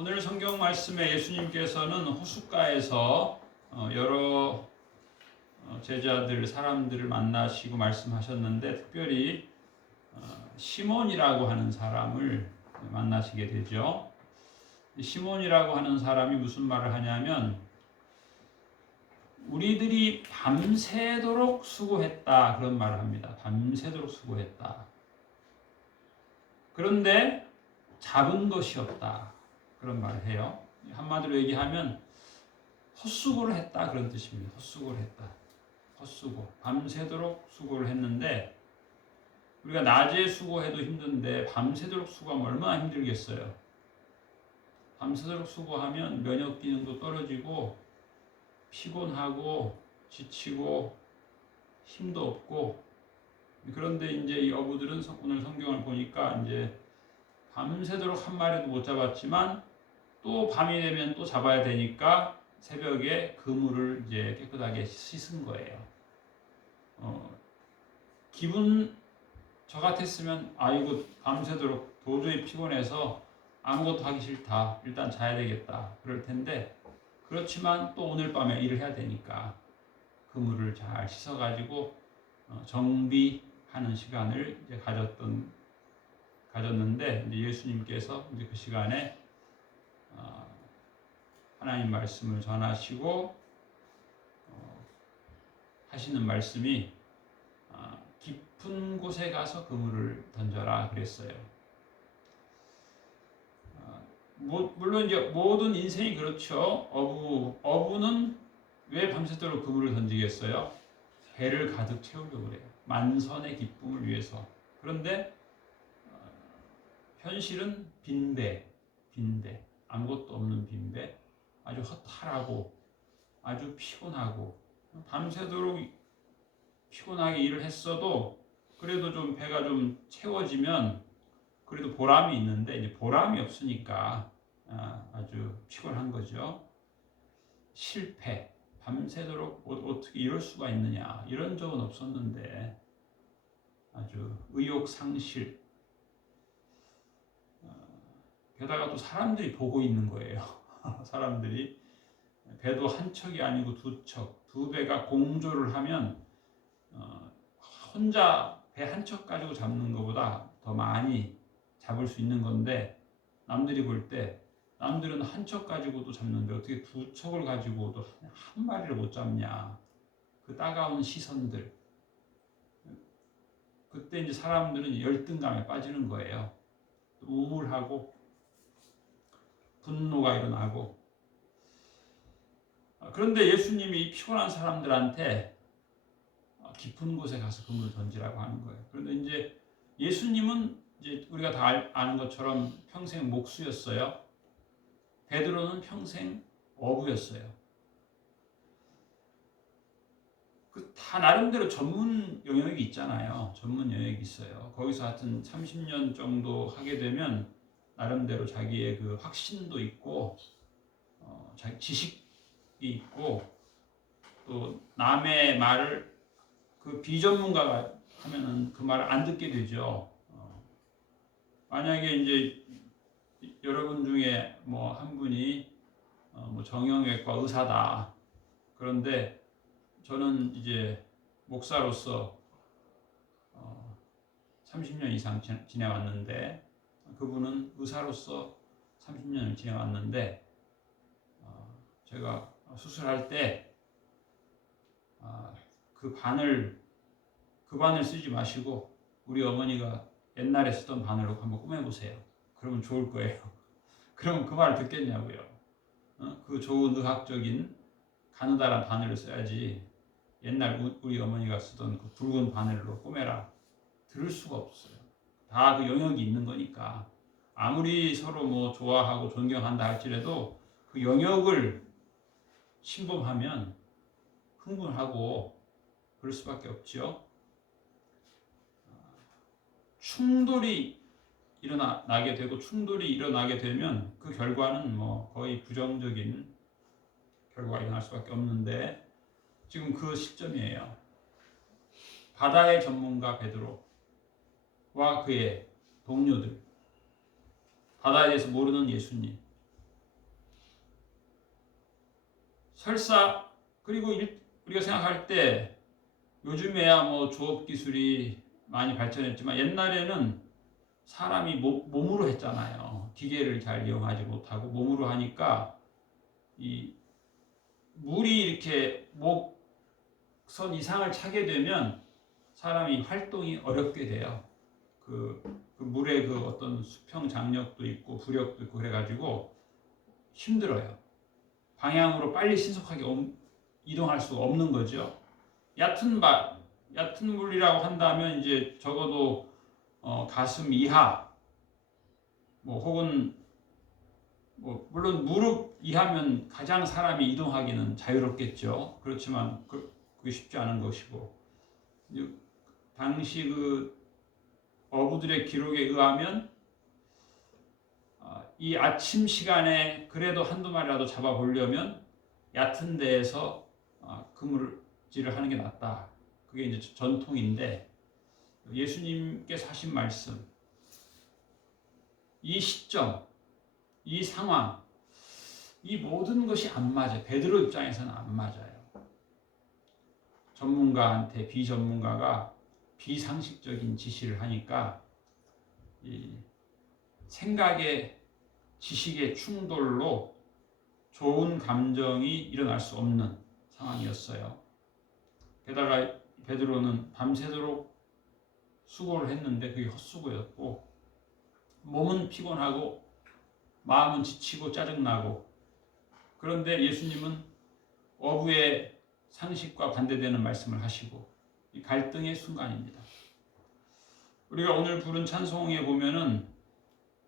오늘 성경 말씀에 예수님께서는 호숫가에서 여러 제자들, 사람들을 만나시고 말씀하셨는데 특별히 시몬이라고 하는 사람을 만나시게 되죠. 시몬이라고 하는 사람이 무슨 말을 하냐면 우리들이 밤새도록 수고했다 그런 말을 합니다. 밤새도록 수고했다. 그런데 잡은 것이 없다 그런 말을 해요. 한마디로 얘기하면 헛수고를 했다 그런 뜻입니다. 헛수고를 했다. 헛수고. 밤새도록 수고를 했는데 우리가 낮에 수고해도 힘든데 밤새도록 수고하면 얼마나 힘들겠어요. 밤새도록 수고하면 면역 기능도 떨어지고 피곤하고 지치고 힘도 없고 그런데 이제 이 어부들은 오늘 성경을 보니까 이제 밤새도록 한 마리도 못 잡았지만 또 밤이 되면 또 잡아야 되니까 새벽에 그물을 이제 깨끗하게 씻은 거예요. 기분 저 같았으면 이거 밤새도록 도저히 피곤해서 아무것도 하기 싫다. 일단 자야 되겠다. 그럴 텐데 그렇지만 또 오늘 밤에 일을 해야 되니까 그물을 잘 씻어가지고 정비하는 시간을 이제 가졌는데 이제 예수님께서 이제 그 시간에 하나님 말씀을 전하시고 하시는 말씀이 깊은 곳에 가서 그물을 던져라 그랬어요. 물론 이제 모든 인생이 그렇죠. 어부는 왜 밤새도록 그물을 던지겠어요? 배를 가득 채우려고 그래요. 만선의 기쁨을 위해서. 그런데 현실은 빈배, 아무것도 없는 빈배, 아주 허탈하고 아주 피곤하고 밤새도록 피곤하게 일을 했어도 그래도 좀 배가 좀 채워지면 그래도 보람이 있는데 이제 보람이 없으니까 아주 피곤한 거죠. 실패, 밤새도록 어떻게 이럴 수가 있느냐 이런 적은 없었는데 아주 의욕상실. 게다가 또 사람들이 보고 있는 거예요. 사람들이 배도 한 척이 아니고 두 척, 두 배가 공조를 하면 혼자 배 한 척 가지고 잡는 것보다 더 많이 잡을 수 있는 건데 남들이 볼 때 남들은 한 척 가지고도 잡는데 어떻게 두 척을 가지고도 한 마리를 못 잡냐. 그 따가운 시선들. 그때 이제 사람들은 열등감에 빠지는 거예요. 우울하고 분노가 일어나고. 그런데 예수님이 피곤한 사람들한테 깊은 곳에 가서 그물을 던지라고 하는 거예요. 그런데 이제 예수님은 이제 우리가 다 아는 것처럼 평생 목수였어요. 베드로는 평생 어부였어요. 다 나름대로 전문 영역이 있잖아요. 전문 영역이 있어요. 거기서 하여튼 30년 정도 하게 되면 나름대로 자기의 그 확신도 있고 자기 지식이 있고 또 남의 말을 그 비전문가가 하면은 그 말을 안 듣게 되죠. 만약에 이제 여러분 중에 뭐 한 분이 뭐 정형외과 의사다. 그런데 저는 이제 목사로서 30년 이상 지내왔는데 그분은 의사로서 30년을 지내왔는데 제가 수술할 때 그 바늘 쓰지 마시고 우리 어머니가 옛날에 쓰던 바늘로 한번 꾸며보세요. 그러면 좋을 거예요. 그러면 그 말을 듣겠냐고요. 그 좋은 의학적인 가느다란 바늘을 써야지 옛날 우리 어머니가 쓰던 그 붉은 바늘로 꾸며라. 들을 수가 없어요. 다 그 영역이 있는 거니까 아무리 서로 뭐 좋아하고 존경한다 할지라도 그 영역을 침범하면 흥분하고 그럴 수밖에 없죠. 충돌이 일어나게 되고 충돌이 일어나게 되면 그 결과는 뭐 거의 부정적인 결과가 일어날 수밖에 없는데 지금 그 시점이에요. 바다의 전문가 베드로와 그의 동료들, 바다에 대해서 모르는 예수님, 설사 그리고 우리가 생각할 때 요즘에야 뭐 조업 기술이 많이 발전했지만 옛날에는 사람이 몸으로 했잖아요. 기계를 잘 이용하지 못하고 몸으로 하니까 이 물이 이렇게 목선 이상을 차게 되면 사람이 활동이 어렵게 돼요. 그 물에 그 어떤 수평 장력도 있고 부력도 있고 그래가지고 힘들어요. 방향으로 빨리 신속하게 이동할 수가 없는 거죠. 얕은 물이라고 한다면 이제 적어도 가슴 이하, 뭐 혹은 뭐 물론 무릎 이하면 가장 사람이 이동하기는 자유롭겠죠. 그렇지만 그게 쉽지 않은 것이고, 당시 그 어부들의 기록에 의하면 이 아침 시간에 그래도 한두 마리라도 잡아보려면 얕은 데에서 그물질을 하는 게 낫다. 그게 이제 전통인데, 예수님께서 하신 말씀, 이 시점, 이 상황, 이 모든 것이 안 맞아요. 베드로 입장에서는 안 맞아요. 전문가한테 비전문가가 비상식적인 지시를 하니까 이 생각의 지식의 충돌로 좋은 감정이 일어날 수 없는 상황이었어요. 게다가 베드로는 밤새도록 수고를 했는데 그게 헛수고였고, 몸은 피곤하고 마음은 지치고 짜증나고, 그런데 예수님은 어부의 상식과 반대되는 말씀을 하시고, 이 갈등의 순간입니다. 우리가 오늘 부른 찬송에 보면은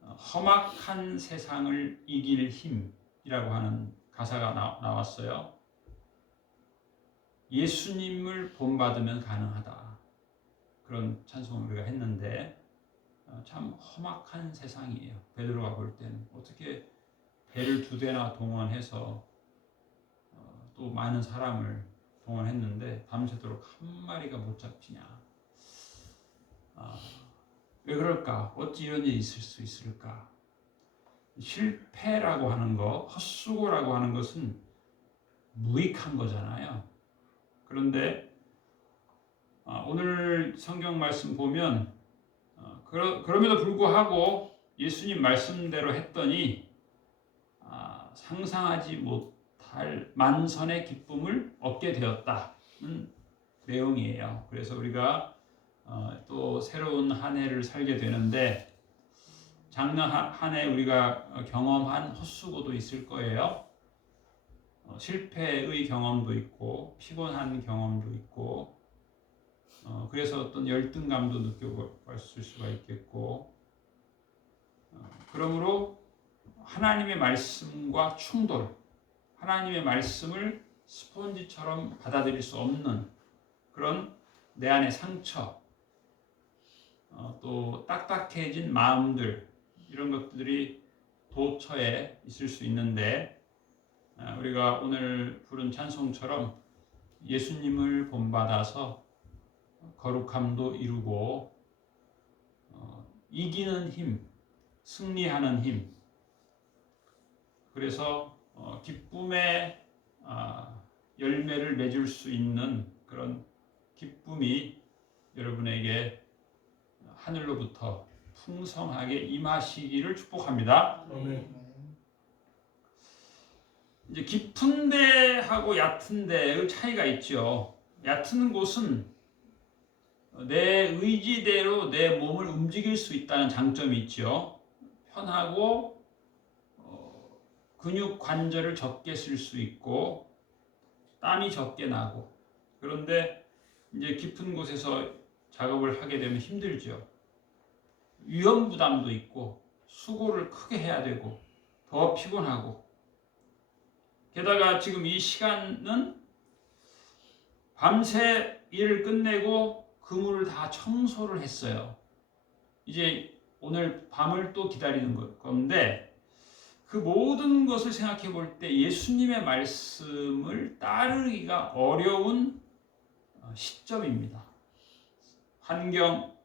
험악한 세상을 이길 힘이라고 하는 가사가 나왔어요. 예수님을 본받으면 가능하다. 그런 찬송을 우리가 했는데 참 험악한 세상이에요. 베드로가 볼 때는 어떻게 배를 2대나 동원해서 또 많은 사람을 동원했는데 밤새도록 한 마리가 못 잡히냐. 왜 그럴까? 어찌 이런 일이 있을 수 있을까? 실패라고 하는 거, 헛수고라고 하는 것은 무익한 거잖아요. 그런데 오늘 성경 말씀 보면 그럼에도 불구하고 예수님 말씀대로 했더니 상상하지 못할 만선의 기쁨을 얻게 되었다는 내용이에요. 그래서 우리가 또 새로운 한 해를 살게 되는데, 작년 한 해 우리가 경험한 헛수고도 있을 거예요. 실패의 경험도 있고 피곤한 경험도 있고, 그래서 어떤 열등감도 느껴봤을 수가 있겠고, 그러므로 하나님의 말씀과 충돌, 하나님의 말씀을 스폰지처럼 받아들일 수 없는 그런 내 안의 상처, 또 딱딱해진 마음들, 이런 것들이 도처에 있을 수 있는데, 우리가 오늘 부른 찬송처럼 예수님을 본받아서 거룩함도 이루고 이기는 힘, 승리하는 힘, 그래서 기쁨의 열매를 맺을 수 있는 그런 기쁨이 여러분에게 하늘로부터 풍성하게 임하시기를 축복합니다. 아멘. 이제 깊은 데하고 얕은 데의 차이가 있죠. 얕은 곳은 내 의지대로 내 몸을 움직일 수 있다는 장점이 있죠. 편하고 근육 관절을 적게 쓸 수 있고 땀이 적게 나고, 그런데 이제 깊은 곳에서 작업을 하게 되면 힘들죠. 위험 부담도 있고 수고를 크게 해야 되고 더 피곤하고, 게다가 지금 이 시간은 밤새 일을 끝내고 그물을 다 청소를 했어요. 이제 오늘 밤을 또 기다리는 건데, 그 모든 것을 생각해 볼 때 예수님의 말씀을 따르기가 어려운 시점입니다. 환경,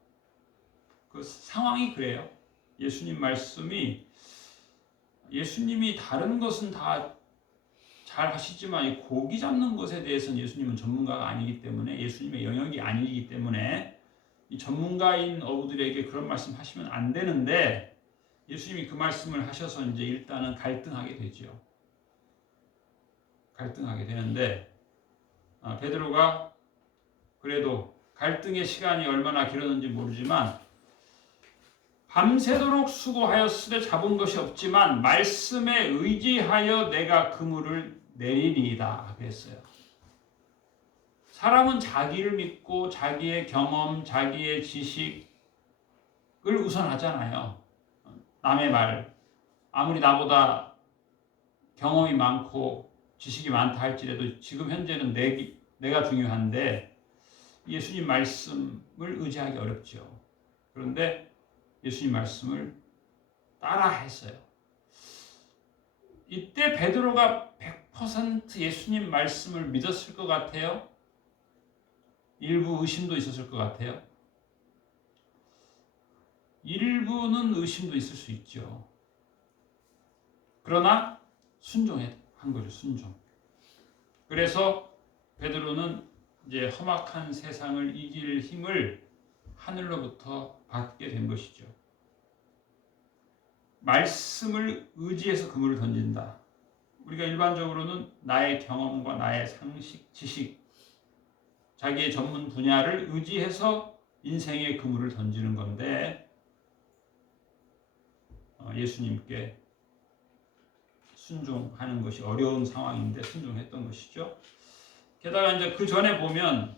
그 상황이 그래요. 예수님 말씀이, 예수님이 다른 것은 다 잘 하시지만 이 고기 잡는 것에 대해서는 예수님은 전문가가 아니기 때문에 예수님의 영역이 아니기 때문에 이 전문가인 어부들에게 그런 말씀 하시면 안 되는데 예수님이 그 말씀을 하셔서 이제 일단은 갈등하게 되죠. 갈등하게 되는데 베드로가 그래도 갈등의 시간이 얼마나 길었는지 모르지만 밤새도록 수고하였으되 잡은 것이 없지만 말씀에 의지하여 내가 그물을 내리리이다 그랬어요. 사람은 자기를 믿고 자기의 경험, 자기의 지식을 우선하잖아요. 남의 말, 아무리 나보다 경험이 많고 지식이 많다 할지라도 지금 현재는 내가 중요한데 예수님 말씀을 의지하기 어렵죠. 그런데 예수님 말씀을 따라 했어요. 이때 베드로가 100% 예수님 말씀을 믿었을 것 같아요? 일부 의심도 있었을 것 같아요? 일부는 의심도 있을 수 있죠. 그러나 순종한 거죠. 순종. 그래서 베드로는 이제 험악한 세상을 이길 힘을 하늘로부터 받게 된 것이죠. 말씀을 의지해서 그물을 던진다. 우리가 일반적으로는 나의 경험과 나의 상식, 지식, 자기의 전문 분야를 의지해서 인생의 그물을 던지는 건데 예수님께 순종하는 것이 어려운 상황인데 순종했던 것이죠. 게다가 이제 그 전에 보면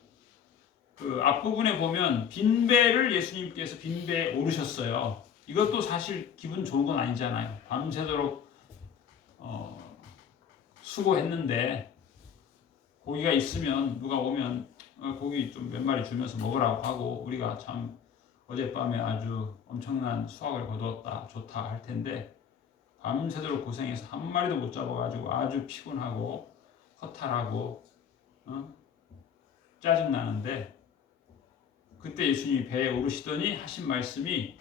그 앞부분에 보면 빈배를 예수님께서 빈배에 오르셨어요. 이것도 사실 기분 좋은 건 아니잖아요. 밤새도록 수고했는데 고기가 있으면 누가 오면 고기 좀 몇 마리 주면서 먹으라고 하고 우리가 참 어젯밤에 아주 엄청난 수확을 거두었다 좋다 할 텐데 밤새도록 고생해서 한 마리도 못 잡아가지고 아주 피곤하고 허탈하고 짜증나는데 그때 예수님이 배에 오르시더니 하신 말씀이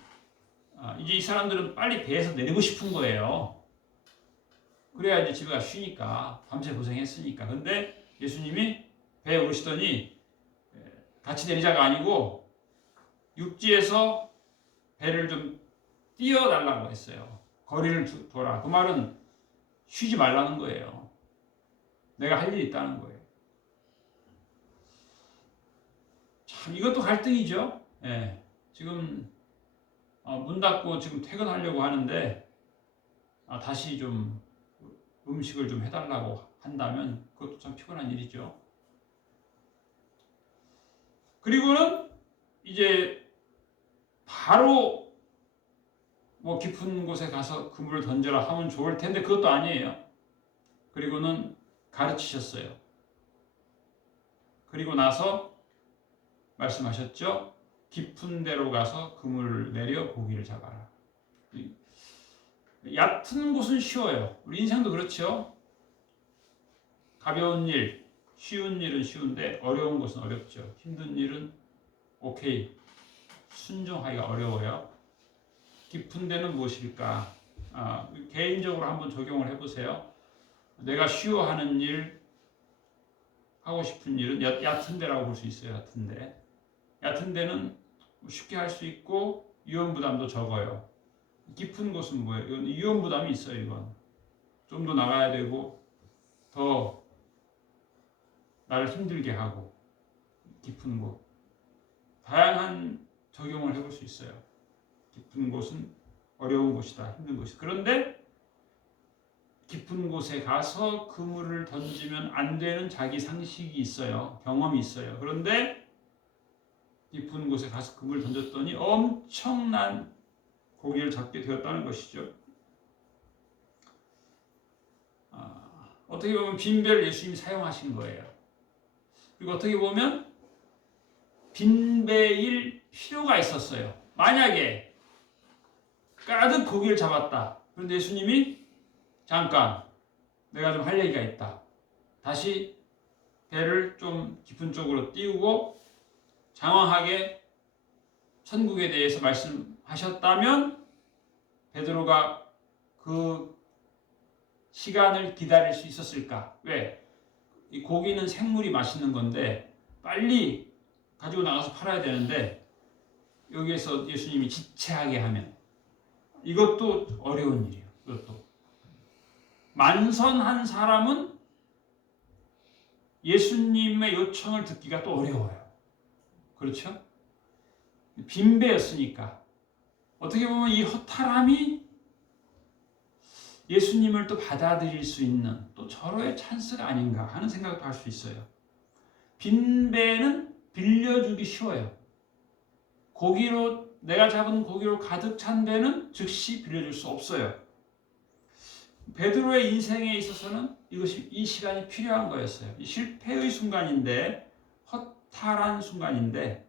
이제 이 사람들은 빨리 배에서 내리고 싶은 거예요. 그래야 이제 집에 가 쉬니까 밤새 고생했으니까. 근데 예수님이 배에 오르시더니 같이 내리자가 아니고 육지에서 배를 좀 띄워달라고 했어요. 거리를 둬라. 그 말은 쉬지 말라는 거예요. 내가 할 일이 있다는 거예요. 참 이것도 갈등이죠. 예. 지금 문 닫고 지금 퇴근하려고 하는데 다시 좀 음식을 좀 해달라고 한다면 그것도 참 피곤한 일이죠. 그리고는 이제 바로 뭐 깊은 곳에 가서 그물을 던져라 하면 좋을 텐데 그것도 아니에요. 그리고는 가르치셨어요. 그리고 나서 말씀하셨죠. 깊은 데로 가서 그물을 내려 고기를 잡아라. 얕은 곳은 쉬워요. 우리 인생도 그렇죠. 가벼운 일, 쉬운 일은 쉬운데 어려운 것은 어렵죠. 힘든 일은 오케이. 순종하기가 어려워요. 깊은 데는 무엇일까? 개인적으로 한번 적용을 해보세요. 내가 쉬워하는 일, 하고 싶은 일은 얕은 데라고 볼 수 있어요. 얕은 데. 얕은 데는 쉽게 할 수 있고 위험 부담도 적어요. 깊은 곳은 뭐예요? 이건 위험 부담이 있어요. 이건 좀 더 나가야 되고 더 나를 힘들게 하고 깊은 곳 다양한 적용을 해볼 수 있어요. 깊은 곳은 어려운 곳이다, 힘든 곳이다. 그런데 깊은 곳에 가서 그물을 던지면 안 되는 자기 상식이 있어요. 경험이 있어요. 그런데 깊은 곳에 가서 그물을 던졌더니 엄청난 고기를 잡게 되었다는 것이죠. 어떻게 보면 빈배를 예수님이 사용하신 거예요. 그리고 어떻게 보면 빈배일 필요가 있었어요. 만약에 가득 고기를 잡았다. 그런데 예수님이 잠깐 내가 좀 할 얘기가 있다. 다시 배를 좀 깊은 쪽으로 띄우고 장황하게 천국에 대해서 말씀하셨다면 베드로가 그 시간을 기다릴 수 있었을까? 왜? 이 고기는 생물이 맛있는 건데 빨리 가지고 나가서 팔아야 되는데 여기에서 예수님이 지체하게 하면 이것도 어려운 일이에요. 이것도 만선한 사람은 예수님의 요청을 듣기가 또 어려워요. 그렇죠? 빈배였으니까 어떻게 보면 이 허탈함이 예수님을 또 받아들일 수 있는 또 절호의 찬스가 아닌가 하는 생각도 할 수 있어요. 빈배는 빌려주기 쉬워요. 고기로 내가 잡은 고기로 가득 찬 배는 즉시 빌려줄 수 없어요. 베드로의 인생에 있어서는 이 시간이 필요한 거였어요. 이 실패의 순간인데 허탈한 순간인데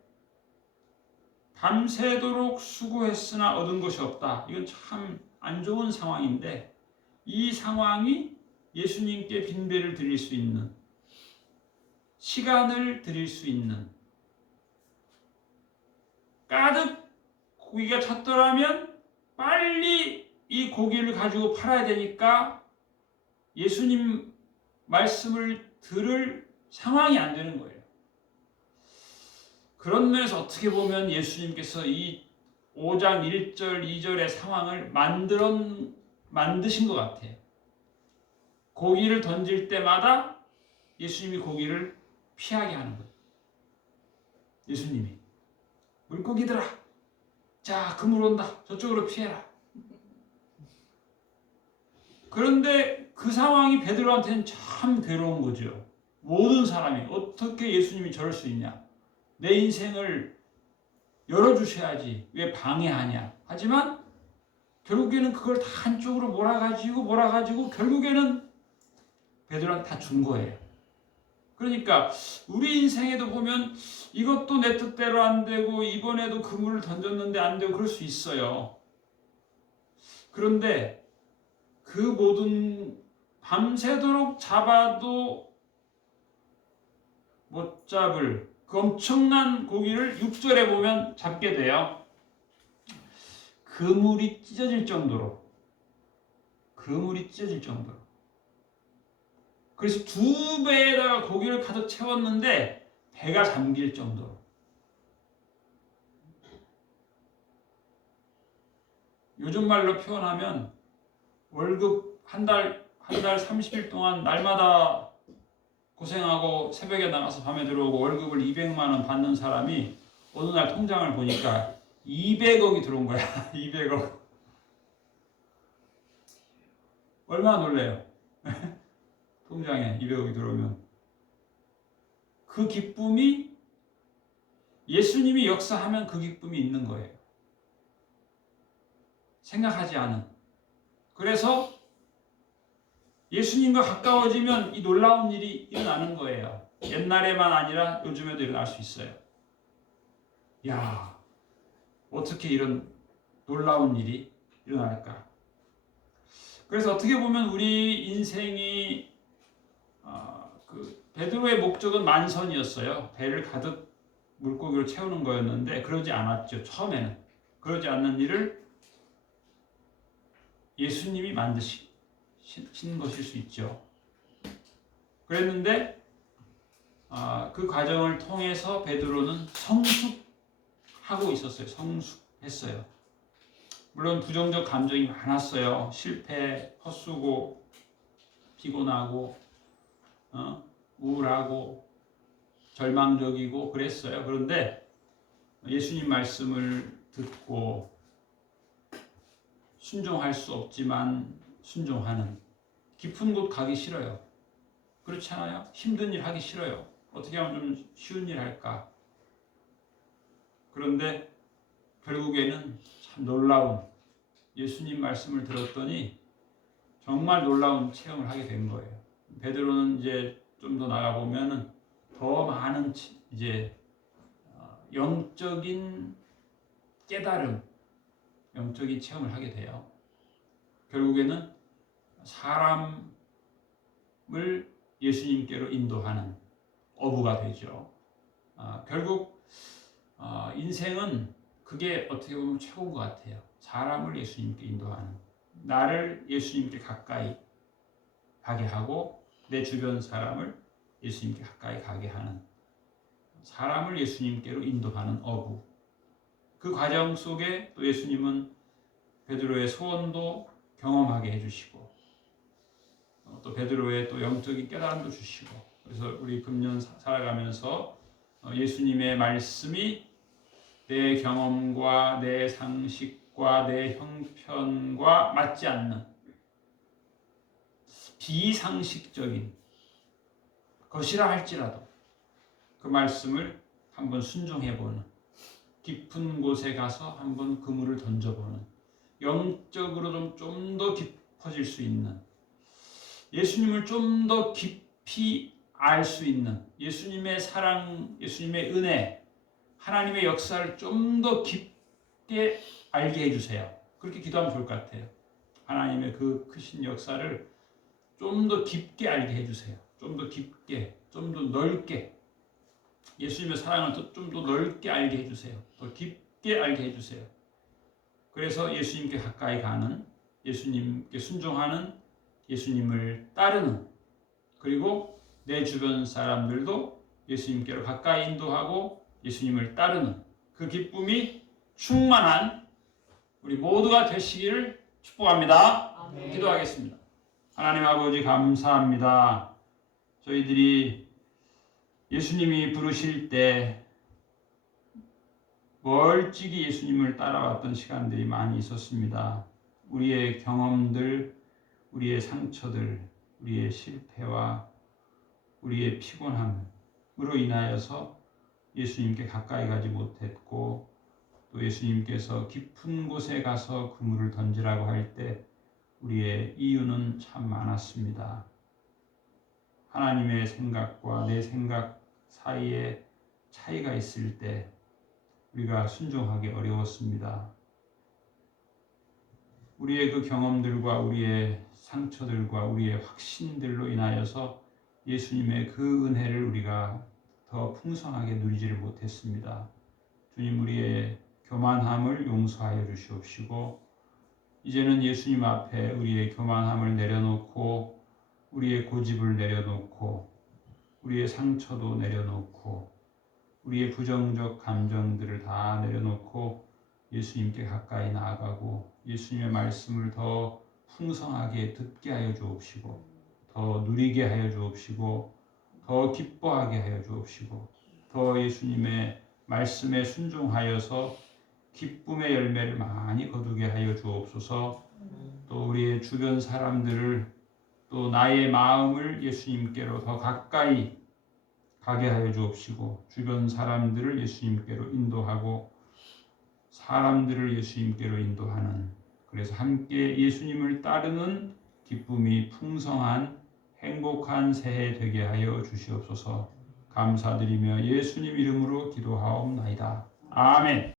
밤새도록 수고했으나 얻은 것이 없다. 이건 참 안 좋은 상황인데 이 상황이 예수님께 빈배를 드릴 수 있는 시간을 드릴 수 있는 가득 고기가 찼더라면 빨리 이 고기를 가지고 팔아야 되니까 예수님 말씀을 들을 상황이 안 되는 거예요. 그런 면에서 어떻게 보면 예수님께서 이 5장 1절 2절의 상황을 만드신 것 같아요. 고기를 던질 때마다 예수님이 고기를 피하게 하는 거예요. 예수님이 물고기들아, 자 그물 온다. 저쪽으로 피해라. 그런데 그 상황이 베드로한테는 참 괴로운 거죠. 모든 사람이 어떻게 예수님이 저럴 수 있냐. 내 인생을 열어주셔야지 왜 방해하냐. 하지만 결국에는 그걸 다 한쪽으로 몰아가지고 결국에는 베드로한테 다 준 거예요. 그러니까 우리 인생에도 보면 이것도 내 뜻대로 안 되고 이번에도 그물을 던졌는데 안 되고 그럴 수 있어요. 그런데 그 모든 밤새도록 잡아도 못 잡을 그 엄청난 고기를 6절에 보면 잡게 돼요. 그물이 찢어질 정도로. 그래서 2배에다가 고기를 가득 채웠는데 배가 잠길 정도로. 요즘 말로 표현하면 월급 한 달 30일 동안 날마다 고생하고 새벽에 나가서 밤에 들어오고 월급을 200만 원 받는 사람이 어느 날 통장을 보니까 200억이 들어온 거야. 200억. 얼마나 놀래요. 통장에 200억이 들어오면. 그 기쁨이 예수님이 역사하면 그 기쁨이 있는 거예요. 생각하지 않은. 그래서 예수님과 가까워지면 이 놀라운 일이 일어나는 거예요. 옛날에만 아니라 요즘에도 일어날 수 있어요. 야, 어떻게 이런 놀라운 일이 일어날까? 그래서 어떻게 보면 우리 인생이 그 베드로의 목적은 만선이었어요. 배를 가득 물고기로 채우는 거였는데 그러지 않았죠. 처음에는. 그러지 않는 일을 예수님이 만드신 것일 수 있죠. 그랬는데 그 과정을 통해서 베드로는 성숙하고 있었어요. 성숙했어요. 물론 부정적 감정이 많았어요. 실패, 헛수고, 피곤하고, 우울하고, 절망적이고 그랬어요. 그런데 예수님 말씀을 듣고 순종할 수 없지만 순종하는, 깊은 곳 가기 싫어요. 그렇지 않아요? 힘든 일 하기 싫어요. 어떻게 하면 좀 쉬운 일 할까? 그런데 결국에는 참 놀라운 예수님 말씀을 들었더니 정말 놀라운 체험을 하게 된 거예요. 베드로는 이제 좀 더 나가 보면은 더 많은 이제 영적인 깨달음, 영적인 체험을 하게 돼요. 결국에는 사람을 예수님께로 인도하는 어부가 되죠. 결국 인생은 그게 어떻게 보면 최고인 것 같아요. 사람을 예수님께 인도하는, 나를 예수님께 가까이 가게 하고 내 주변 사람을 예수님께 가까이 가게 하는, 사람을 예수님께로 인도하는 어부. 그 과정 속에 또 예수님은 베드로의 소원도 경험하게 해주시고 또 베드로의 또 영적인 깨달음도 주시고, 그래서 우리 금년 살아가면서 예수님의 말씀이 내 경험과 내 상식과 내 형편과 맞지 않는 비상식적인 것이라 할지라도 그 말씀을 한번 순종해보는, 깊은 곳에 가서 한번 그물을 던져보는, 영적으로 좀 더 깊어질 수 있는, 예수님을 좀 더 깊이 알 수 있는, 예수님의 사랑, 예수님의 은혜, 하나님의 역사를 좀 더 깊게 알게 해주세요. 그렇게 기도하면 좋을 것 같아요. 하나님의 그 크신 역사를 좀 더 깊게 알게 해주세요. 좀 더 깊게, 좀 더 넓게, 예수님의 사랑을 좀 더 넓게 알게 해주세요. 더 깊게 알게 해주세요. 그래서 예수님께 가까이 가는, 예수님께 순종하는, 예수님을 따르는, 그리고 내 주변 사람들도 예수님께로 가까이 인도하고 예수님을 따르는 그 기쁨이 충만한 우리 모두가 되시기를 축복합니다. 아멘. 기도하겠습니다. 하나님 아버지 감사합니다. 저희들이 예수님이 부르실 때 멀찍이 예수님을 따라왔던 시간들이 많이 있었습니다. 우리의 경험들, 우리의 상처들, 우리의 실패와 우리의 피곤함으로 인하여서 예수님께 가까이 가지 못했고, 또 예수님께서 깊은 곳에 가서 그물을 던지라고 할 때 우리의 이유는 참 많았습니다. 하나님의 생각과 내 생각 사이에 차이가 있을 때 우리가 순종하기 어려웠습니다. 우리의 그 경험들과 우리의 상처들과 우리의 확신들로 인하여서 예수님의 그 은혜를 우리가 더 풍성하게 누리지를 못했습니다. 주님, 우리의 교만함을 용서하여 주시옵시고, 이제는 예수님 앞에 우리의 교만함을 내려놓고, 우리의 고집을 내려놓고, 우리의 상처도 내려놓고, 우리의 부정적 감정들을 다 내려놓고 예수님께 가까이 나아가고 예수님의 말씀을 더 풍성하게 듣게 하여 주옵시고, 더 누리게 하여 주옵시고, 더 기뻐하게 하여 주옵시고, 더 예수님의 말씀에 순종하여서 기쁨의 열매를 많이 거두게 하여 주옵소서. 또 우리의 주변 사람들을, 또 나의 마음을 예수님께로 더 가까이 가게 하여 주옵시고, 주변 사람들을 예수님께로 인도하고 사람들을 예수님께로 인도하는, 그래서 함께 예수님을 따르는 기쁨이 풍성한 행복한 새해 되게 하여 주시옵소서. 감사드리며 예수님 이름으로 기도하옵나이다. 아멘.